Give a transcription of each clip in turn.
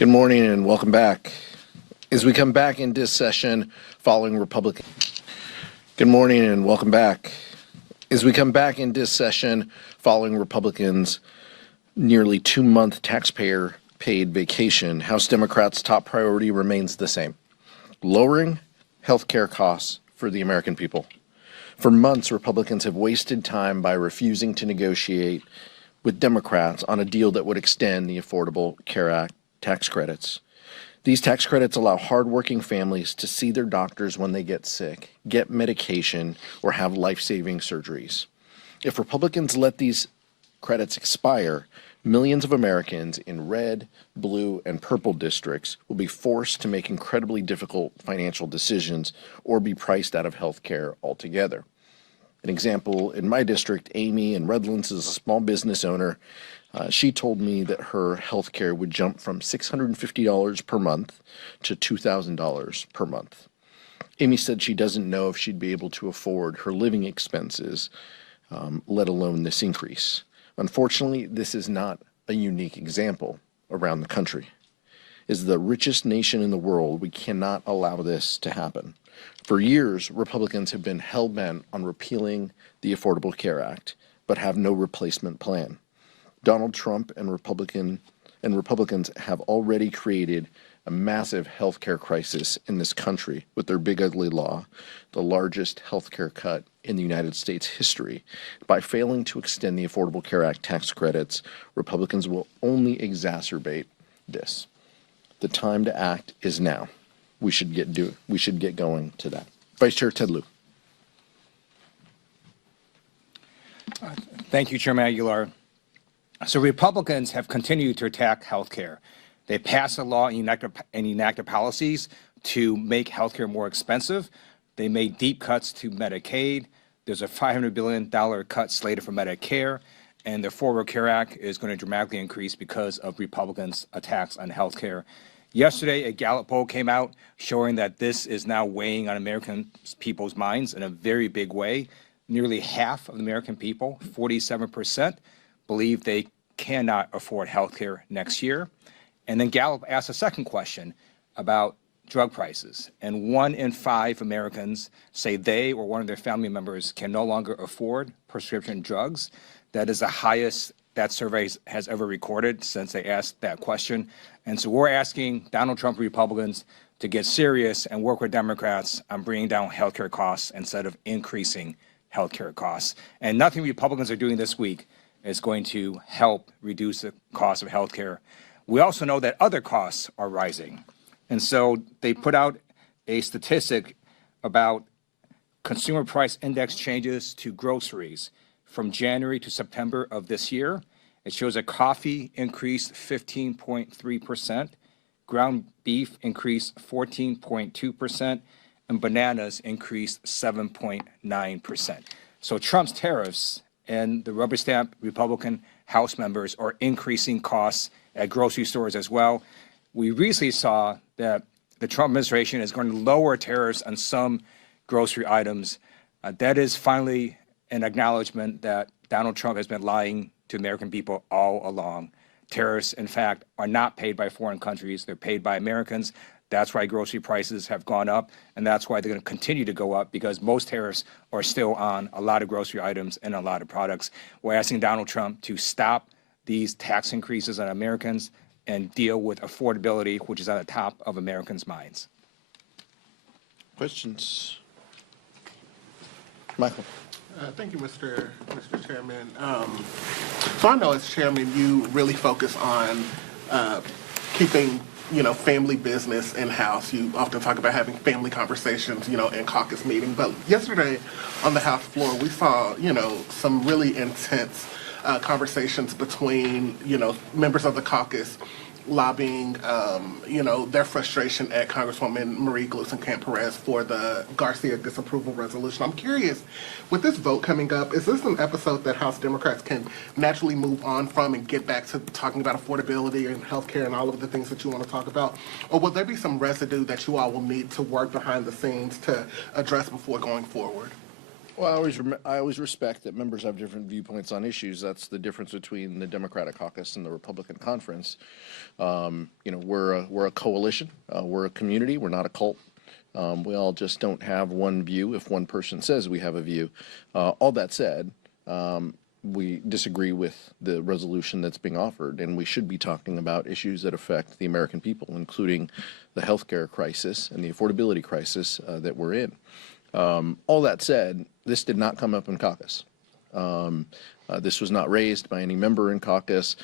Good morning and welcome back. As we come back into session following Republican. Good morning and welcome back. As we come back into session following Republicans' nearly 2-month taxpayer-paid vacation, House Democrats' top priority remains the same: lowering health care costs for the American people. For months, Republicans have wasted time by refusing to negotiate with Democrats on a deal that would extend the Affordable Care Act tax credits. These tax credits allow hardworking families to see their doctors when they get sick, get medication, or have life-saving surgeries. If Republicans let these credits expire, millions of Americans in red, blue, and purple districts will be forced to make incredibly difficult financial decisions or be priced out of health care altogether. An example, in my district, Amy in Redlands is a small business owner. She told me that her health care would jump from $650 per month to $2,000 per month. Amy said she doesn't know if she'd be able to afford her living expenses, let alone this increase. Unfortunately, this is not a unique example around the country. As the richest nation in the world, we cannot allow this to happen. For years, Republicans have been hell-bent on repealing the Affordable Care Act, but have no replacement plan. Donald Trump and Republicans have already created a massive health care crisis in this country with their big ugly law, the largest health care cut in the United States history. By failing to extend the Affordable Care Act tax credits, Republicans will only exacerbate this. The time to act is now. We should get going to that. Vice Chair Ted Lieu. Thank you, Chairman Aguilar. So Republicans have continued to attack health care. They passed a law and enacted policies to make health care more expensive. They made deep cuts to Medicaid. There's a $500 billion cut slated for Medicare, and the Affordable Care Act is going to dramatically increase because of Republicans' attacks on health care. Yesterday, a Gallup poll came out showing that this is now weighing on American people's minds in a very big way. Nearly half of the American people, 47%, believe they cannot afford health care next year. And then Gallup asked a second question about drug prices. And 1 in 5 Americans say they or one of their family members can no longer afford prescription drugs. That is the highest that survey has ever recorded since they asked that question. And so we're asking Donald Trump Republicans to get serious and work with Democrats on bringing down healthcare costs instead of increasing healthcare costs. And nothing Republicans are doing this week is going to help reduce the cost of healthcare. We also know that other costs are rising. And so they put out a statistic about consumer price index changes to groceries from January to September of this year. It shows that coffee increased 15.3%, ground beef increased 14.2%, and bananas increased 7.9%. So Trump's tariffs and the rubber stamp Republican House members are increasing costs at grocery stores as well. We recently saw that the Trump administration is going to lower tariffs on some grocery items. That is finally an acknowledgement that Donald Trump has been lying to American people all along. Tariffs, in fact, are not paid by foreign countries. They're paid by Americans. That's why grocery prices have gone up, and that's why they're going to continue to go up, because most tariffs are still on a lot of grocery items and a lot of products. We're asking Donald Trump to stop these tax increases on Americans and deal with affordability, which is at the top of Americans' minds. Questions? Michael. Thank you, Mr. Chairman. So I know as chairman, you really focus on keeping, family business in-house. You often talk about having family conversations, in caucus meeting. But yesterday on the House floor, we saw, some really intense conversations between, members of the caucus lobbying, their frustration at Congresswoman Marie Gluesenkamp-Perez for the Garcia disapproval resolution. I'm curious, with this vote coming up, is this an episode that House Democrats can naturally move on from and get back to talking about affordability and healthcare and all of the things that you want to talk about? Or will there be some residue that you all will need to work behind the scenes to address before going forward? Well, I always respect that members have different viewpoints on issues. That's the difference between the Democratic caucus and the Republican conference. We're a coalition. We're a community. We're not a cult. We all just don't have one view if one person says we have a view. All that said, we disagree with the resolution that's being offered, and we should be talking about issues that affect the American people, including the healthcare crisis and the affordability crisis that we're in. All that said, this did not come up in caucus. This was not raised by any member in caucus.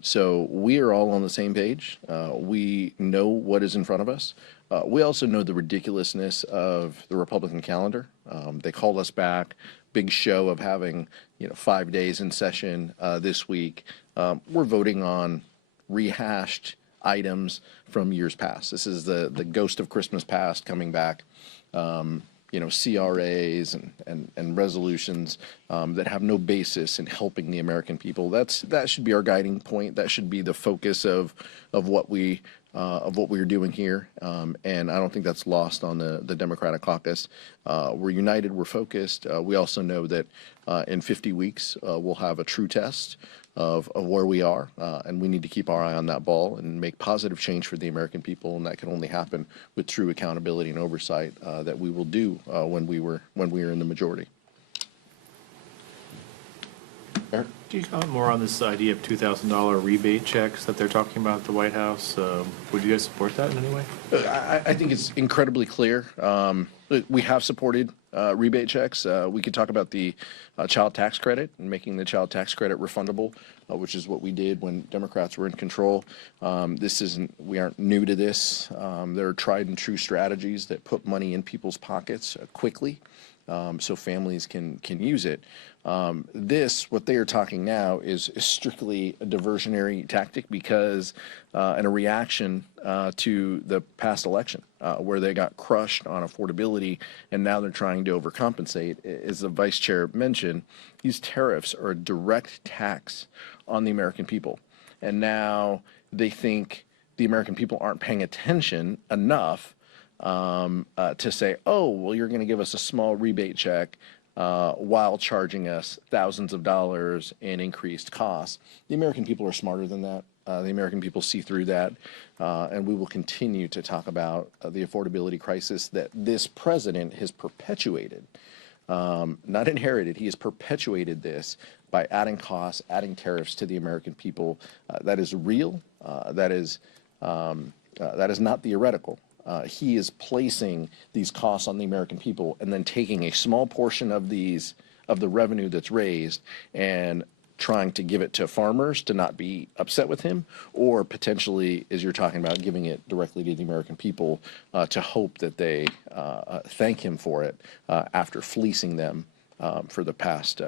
So we are all on the same page. We know what is in front of us. We also know the ridiculousness of the Republican calendar. They called us back, big show of having 5 days in session this week. We're voting on rehashed items from years past. This is the ghost of Christmas past coming back. CRAs and resolutions that have no basis in helping the American people. That should be our guiding point. That should be the focus of what we are doing here. And I don't think that's lost on the Democratic caucus. We're united. We're focused. We also know that in 50 weeks we'll have a true test of where we are, and we need to keep our eye on that ball and make positive change for the American people, and that can only happen with true accountability and oversight that we will do when we were in the majority. Eric? Can you comment more on this idea of $2,000 rebate checks that they're talking about at the White House? Would you guys support that in any way? I think it's incredibly clear. We have supported rebate checks. We could talk about the child tax credit and making the child tax credit refundable, which is what we did when Democrats were in control. We aren't new to this. There are tried and true strategies that put money in people's pockets quickly, so families can use it. What they are talking now is strictly a diversionary tactic because and a reaction to the past election where they got crushed on affordability, and now they're trying to overcompensate. As the vice chair mentioned, these tariffs are a direct tax on the American people, and now they think the American people aren't paying attention enough to say, oh, well, you're going to give us a small rebate check while charging us thousands of dollars in increased costs. The American people are smarter than that. The American people see through that, and we will continue to talk about the affordability crisis that this president has perpetuated, not inherited. He has perpetuated this by adding costs, adding tariffs to the American people. That is real. That is not theoretical. He is placing these costs on the American people and then taking a small portion of the revenue that's raised and trying to give it to farmers to not be upset with him, or potentially, as you're talking about, giving it directly to the American people to hope that they thank him for it after fleecing them for the past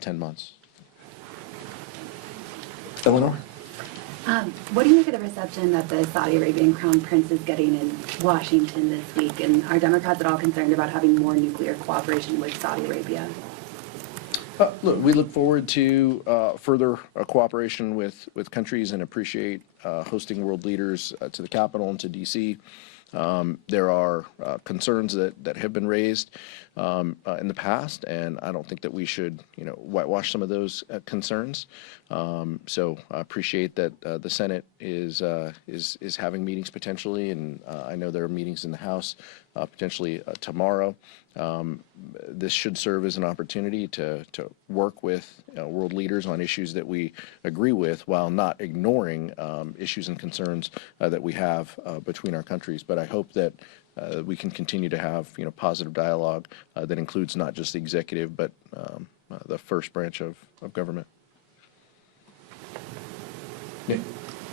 10 months. Eleanor? What do you make of the reception that the Saudi Arabian Crown Prince is getting in Washington this week? And are Democrats at all concerned about having more nuclear cooperation with Saudi Arabia? Look, we look forward to further cooperation with countries and appreciate hosting world leaders to the Capitol and to D.C. There are concerns that have been raised in the past, and I don't think that we should, whitewash some of those concerns. So I appreciate that the Senate is having meetings potentially, and I know there are meetings in the House potentially tomorrow. This should serve as an opportunity to work with world leaders on issues that we agree with, while not ignoring issues and concerns that we have between our countries. But I hope that we can continue to have positive dialogue that includes not just the executive, but the first branch of government. I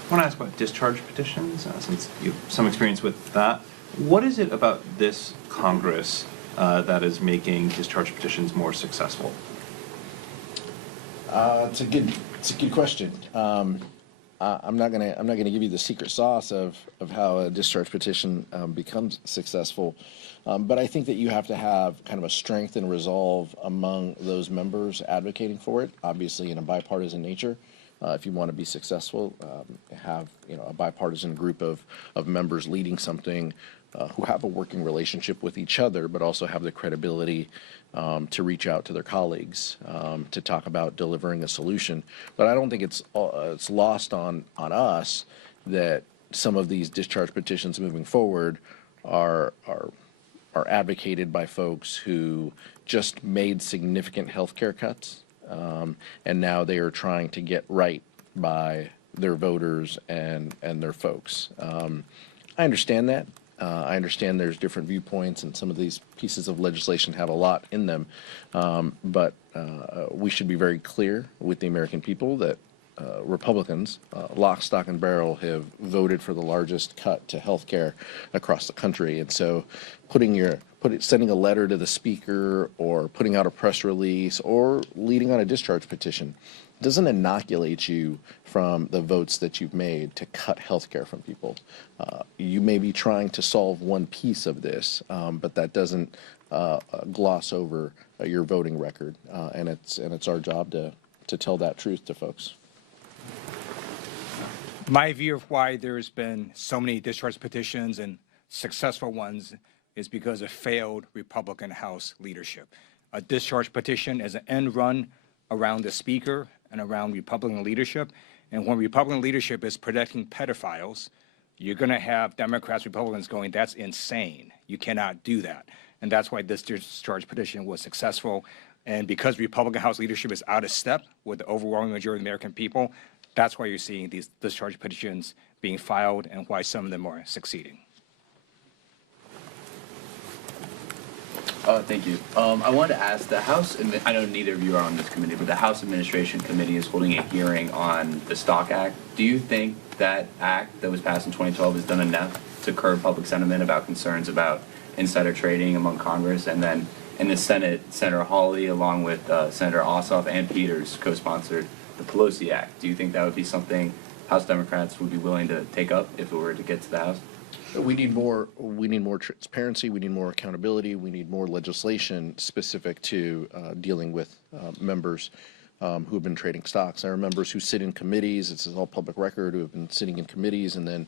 want to ask about discharge petitions, since you have some experience with that. What is it about this Congress that is making discharge petitions more successful? It's a good question. I'm not gonna give you the secret sauce of how a discharge petition becomes successful, but I think that you have to have kind of a strength and resolve among those members advocating for it, obviously in a bipartisan nature. If you want to be successful, have a bipartisan group of members leading something who have a working relationship with each other, but also have the credibility to reach out to their colleagues to talk about delivering a solution. But I don't think it's lost on us that some of these discharge petitions moving forward are advocated by folks who just made significant health care cuts, and now they are trying to get right by their voters and their folks. I understand that. I understand there's different viewpoints, and some of these pieces of legislation have a lot in them. But we should be very clear with the American people that Republicans, lock, stock, and barrel, have voted for the largest cut to health care across the country. And so sending a letter to the speaker or putting out a press release or leading on a discharge petition doesn't inoculate you from the votes that you've made to cut health care from people. You may be trying to solve one piece of this, but that doesn't gloss over your voting record. And it's our job to tell that truth to folks. My view of why there's been so many discharge petitions and successful ones is because of failed Republican House leadership. A discharge petition is an end run around the speaker and around Republican leadership. And when Republican leadership is protecting pedophiles, you're going to have Democrats, Republicans going, that's insane. You cannot do that. And that's why this discharge petition was successful. And because Republican House leadership is out of step with the overwhelming majority of the American people, that's why you're seeing these discharge petitions being filed and why some of them are succeeding. Thank you. I wanted to ask the House, I know neither of you are on this committee, but the House Administration Committee is holding a hearing on the Stock Act. Do you think that act that was passed in 2012 has done enough to curb public sentiment about concerns about insider trading among Congress? And then in the Senate, Senator Hawley, along with Senator Ossoff and Peters, co-sponsored the Pelosi Act. Do you think that would be something House Democrats would be willing to take up if it were to get to the House? We need more transparency. We need more accountability. We need more legislation specific to dealing with members who have been trading stocks. There are members who sit in committees. This is all public record, who have been sitting in committees and then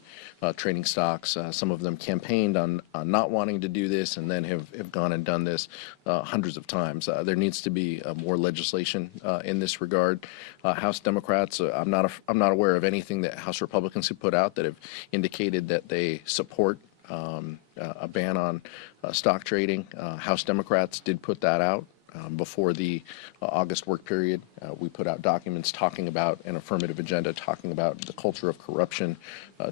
trading stocks. Some of them campaigned on not wanting to do this and then have gone and done this hundreds of times. There needs to be more legislation in this regard. House Democrats, I'm not aware of anything that House Republicans have put out that have indicated that they support a ban on stock trading. House Democrats did put that out. Before the August work period, we put out documents talking about an affirmative agenda, talking about the culture of corruption,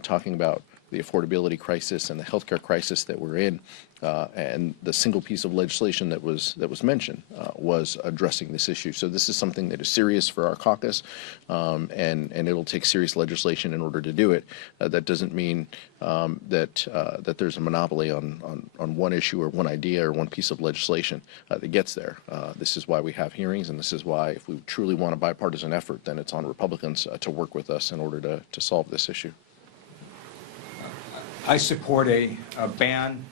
talking about the affordability crisis and the healthcare crisis that we're in. And the single piece of legislation that was mentioned was addressing this issue. So this is something that is serious for our caucus, and it'll take serious legislation in order to do it. That doesn't mean that there's a monopoly on one issue or one idea or one piece of legislation that gets there. This is why we have hearings, and this is why, if we truly want a bipartisan effort, then it's on Republicans to work with us in order to solve this issue. I support a ban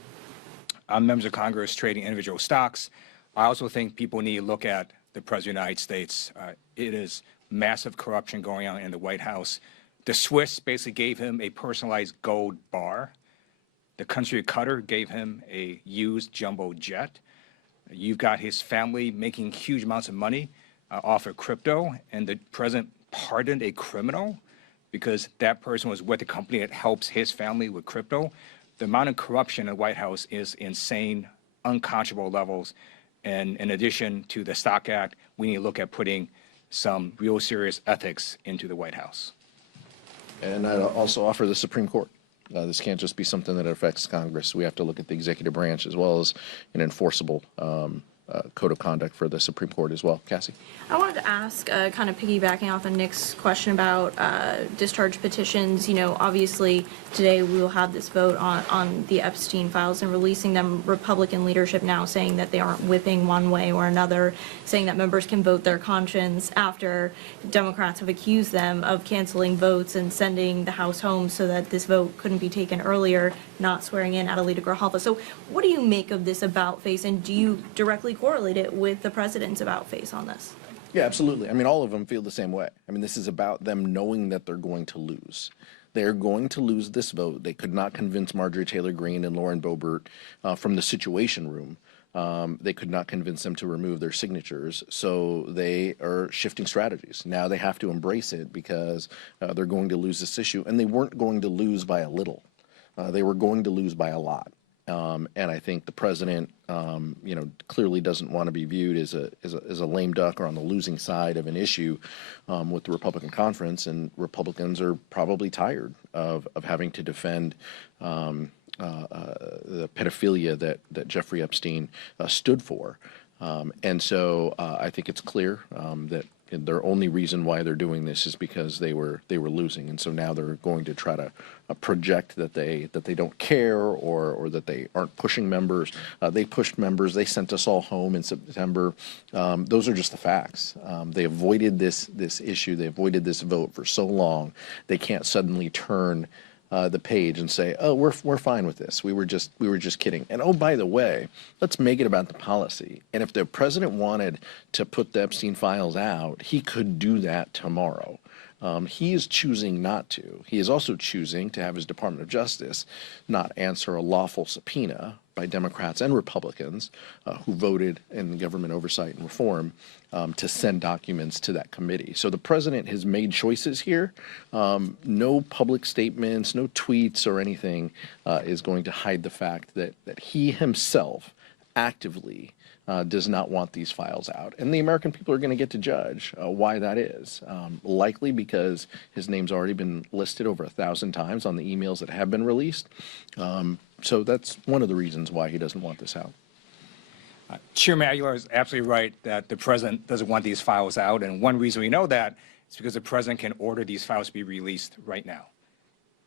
on members of Congress trading individual stocks. I also think people need to look at the President of the United States. It is massive corruption going on in the White House. The Swiss basically gave him a personalized gold bar. The country of Qatar gave him a used jumbo jet. You've got his family making huge amounts of money off of crypto, and the president pardoned a criminal because that person was with the company that helps his family with crypto. The amount of corruption in the White House is insane, unconscionable levels. And in addition to the Stock Act, we need to look at putting some real serious ethics into the White House. And I also offer the Supreme Court. This can't just be something that affects Congress. We have to look at the executive branch as well as an enforceable code of conduct for the Supreme Court as well. Cassie? I wanted to ask, kind of piggybacking off of Nick's question about discharge petitions. You know, obviously today we will have this vote on the Epstein files and releasing them. Republican leadership now saying that they aren't whipping one way or another, saying that members can vote their conscience after Democrats have accused them of canceling votes and sending the House home so that this vote couldn't be taken earlier, not swearing in Adelita Grijalva. So what do you make of this about face, and do you directly correlate it with the president's about face on this? Yeah, absolutely. I mean, all of them feel the same way. I mean, this is about them knowing that they're going to lose. They're going to lose this vote. They could not convince Marjorie Taylor Greene and Lauren Boebert from the Situation Room. They could not convince them to remove their signatures, so they are shifting strategies. Now they have to embrace it because they're going to lose this issue, and they weren't going to lose by a little. They were going to lose by a lot. And I think the president, clearly doesn't want to be viewed as a lame duck or on the losing side of an issue with the Republican conference. And Republicans are probably tired of having to defend the pedophilia that Jeffrey Epstein stood for. And so I think it's clear that their only reason why they're doing this is because they were losing, and so now they're going to try to project that they don't care or that they aren't pushing members. They pushed members. They sent us all home in September. Those are just the facts. They avoided this issue. They avoided this vote for so long. They can't suddenly turn the page and say, "Oh, we're fine with this. We were just kidding." And oh, by the way, let's make it about the policy. And if the president wanted to put the Epstein files out, he could do that tomorrow. He is choosing not to. He is also choosing to have his Department of Justice not answer a lawful subpoena by Democrats and Republicans who voted in government oversight and reform to send documents to that committee. So the president has made choices here. No public statements, no tweets or anything is going to hide the fact that he himself actively does not want these files out. And the American people are going to get to judge why that is. Likely because his name's already been listed over 1,000 times on the emails that have been released. So that's one of the reasons why he doesn't want this out. Chairman Aguilar is absolutely right that the president doesn't want these files out. And one reason we know that is because the president can order these files to be released right now.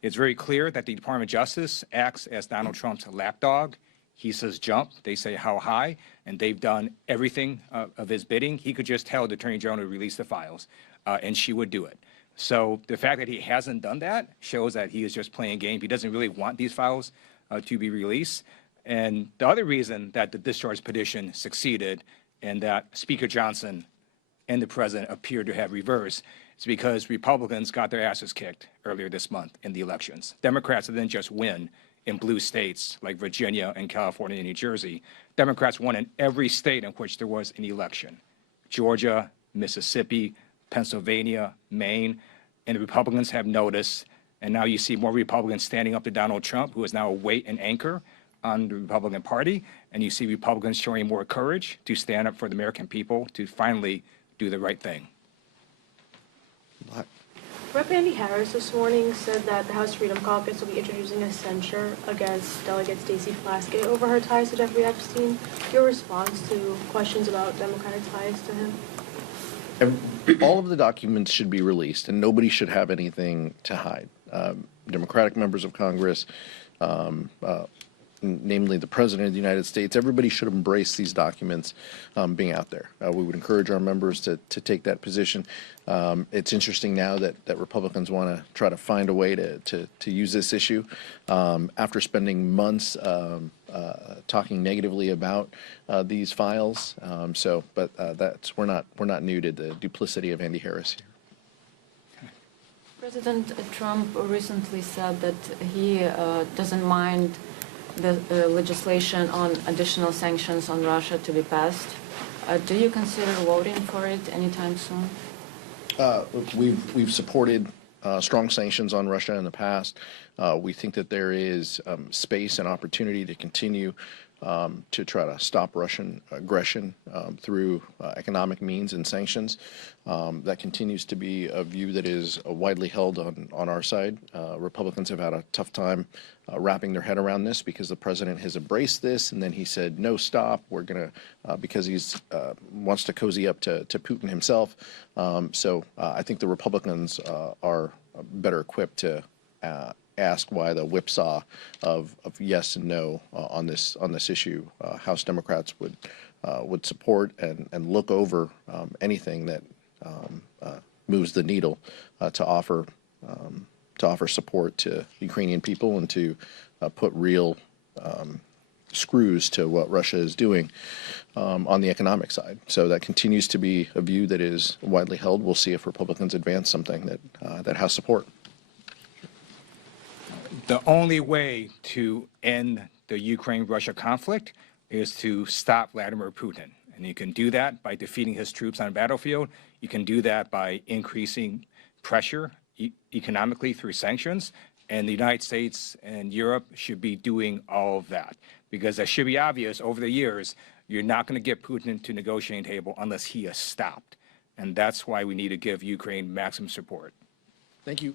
It's very clear that the Department of Justice acts as Donald Trump's lapdog. He says jump, they say how high, and they've done everything of his bidding. He could just tell the Attorney General to release the files, and she would do it. So the fact that he hasn't done that shows that he is just playing a game. He doesn't really want these files to be released. And the other reason that the discharge petition succeeded and that Speaker Johnson and the president appear to have reversed is because Republicans got their asses kicked earlier this month in the elections. Democrats didn't just win in blue states like Virginia and California and New Jersey. Democrats won in every state in which there was an election: Georgia, Mississippi, Pennsylvania, Maine. And the Republicans have noticed, and now you see more Republicans standing up to Donald Trump, who is now a weight and anchor on the Republican Party, and you see Republicans showing more courage to stand up for the American people to finally do the right thing. Rep. Andy Harris this morning said that the House Freedom Caucus will be introducing a censure against Delegate Stacey Plaskett over her ties to Jeffrey Epstein. Your response to questions about Democratic ties to him? All of the documents should be released, and nobody should have anything to hide. Democratic members of Congress, namely the President of the United States, everybody should embrace these documents being out there. We would encourage our members to take that position. It's interesting now that Republicans want to try to find a way to use this issue after spending months talking negatively about these files. But we're not new to the duplicity of Andy Harris here. President Trump recently said that he doesn't mind the legislation on additional sanctions on Russia to be passed. Do you consider voting for it anytime soon? We've supported strong sanctions on Russia in the past. We think that there is space and opportunity to continue to try to stop Russian aggression through economic means and sanctions. That continues to be a view that is widely held on our side. Republicans have had a tough time wrapping their head around this because the president has embraced this, and then he said, no, stop, we're going to, because he's wants to cozy up to Putin himself. So I think the Republicans are better equipped to ask why the whipsaw of yes and no on this issue. House Democrats would support and look over anything that moves the needle to offer support to Ukrainian people and to put real screws to what Russia is doing on the economic side. So that continues to be a view that is widely held. We'll see if Republicans advance something that has support. The only way to end the Ukraine-Russia conflict is to stop Vladimir Putin. And you can do that by defeating his troops on the battlefield. You can do that by increasing pressure economically through sanctions. And the United States and Europe should be doing all of that. Because it should be obvious over the years, you're not going to get Putin to negotiating table unless he is stopped. And that's why we need to give Ukraine maximum support. Thank you.